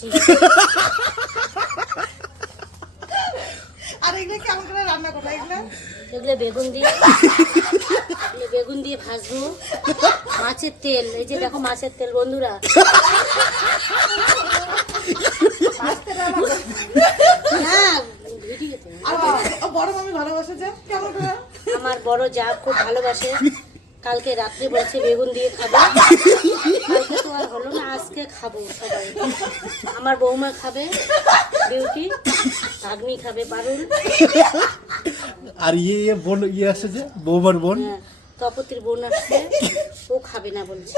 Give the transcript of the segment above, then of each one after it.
ভালোবাসি। আর এগুলো কেমন করে রান্না করো এগুলো? এগুলো বেগুন দিয়ে ভাজবো। মাছের তেল, এই যে দেখো মাছের তেল বন্ধুরা। হ্যাঁ, বড় মামি ভালোবাসে যে কেমন করে? আমার বড় যা খুব ভালোবাসে। কালকে রাত্রে বলছে বেগুন দিয়ে খাবো, কালকে তো আর হলো না, আজকে খাবো সবাই। আমার বৌমা খাবে, বিউটি, ভাগ্নি খাবে, পারুল। আর বোন আসছে যে বৌমার বোন, হ্যাঁ, তপতির বোন আসছে, ও খাবে না বলছে।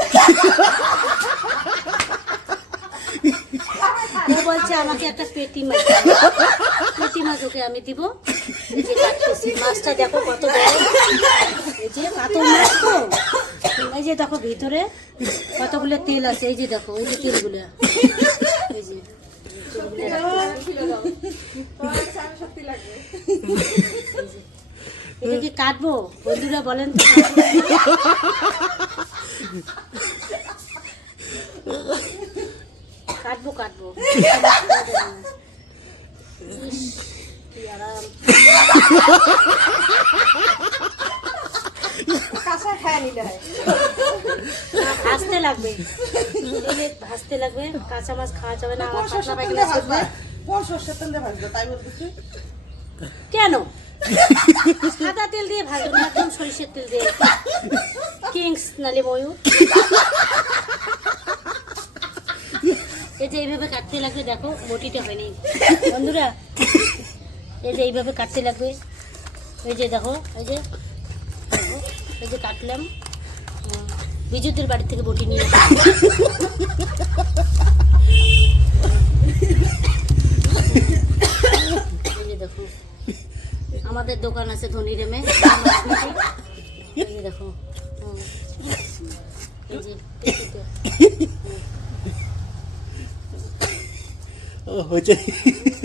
ও বলছে আমাকে একটা পেটি মাছ দাও। পেটি মাছ ওকে আমি দিব। এই যে কাটতেছি মাছটা, দেখো কত বড়। এই যে কাতল মাছ তো, এই যে দেখো ভিতরে কতগুলো তেল আছে। এই যে দেখো, এই যে তেলগুলো, এই যে এটা কি কাটবো বন্ধুরা বলেন তো? কাটবো কি আরাম। ভাজতে লাগবে, ভাজতে লাগবে। কাঁচা মাছ খাওয়া যাবে না, আমার পাতলা পায়খানা করবে। কোন সরষের তেল দিয়ে ভাজবে তাই বলতেছি? কেন সাদা তেল দিয়ে ভাজবো না, একদম সরিষার তেল দিয়ে। কিংস নালে ময়ূর। এই যে এইভাবে কাটতে লাগবে, দেখো বটিটা হয়নি বন্ধুরা। এই যে এইভাবে কাটতে লাগবে। এই যে দেখো, এই যে দেখো, এই যে কাটলাম। বিদ্যুতের বাড়ি থেকে বটি নিয়ে এই যে দেখো, আমাদের দোকান আছে ধনী রেমে। এই যে দেখো, এই যে হয়েছে।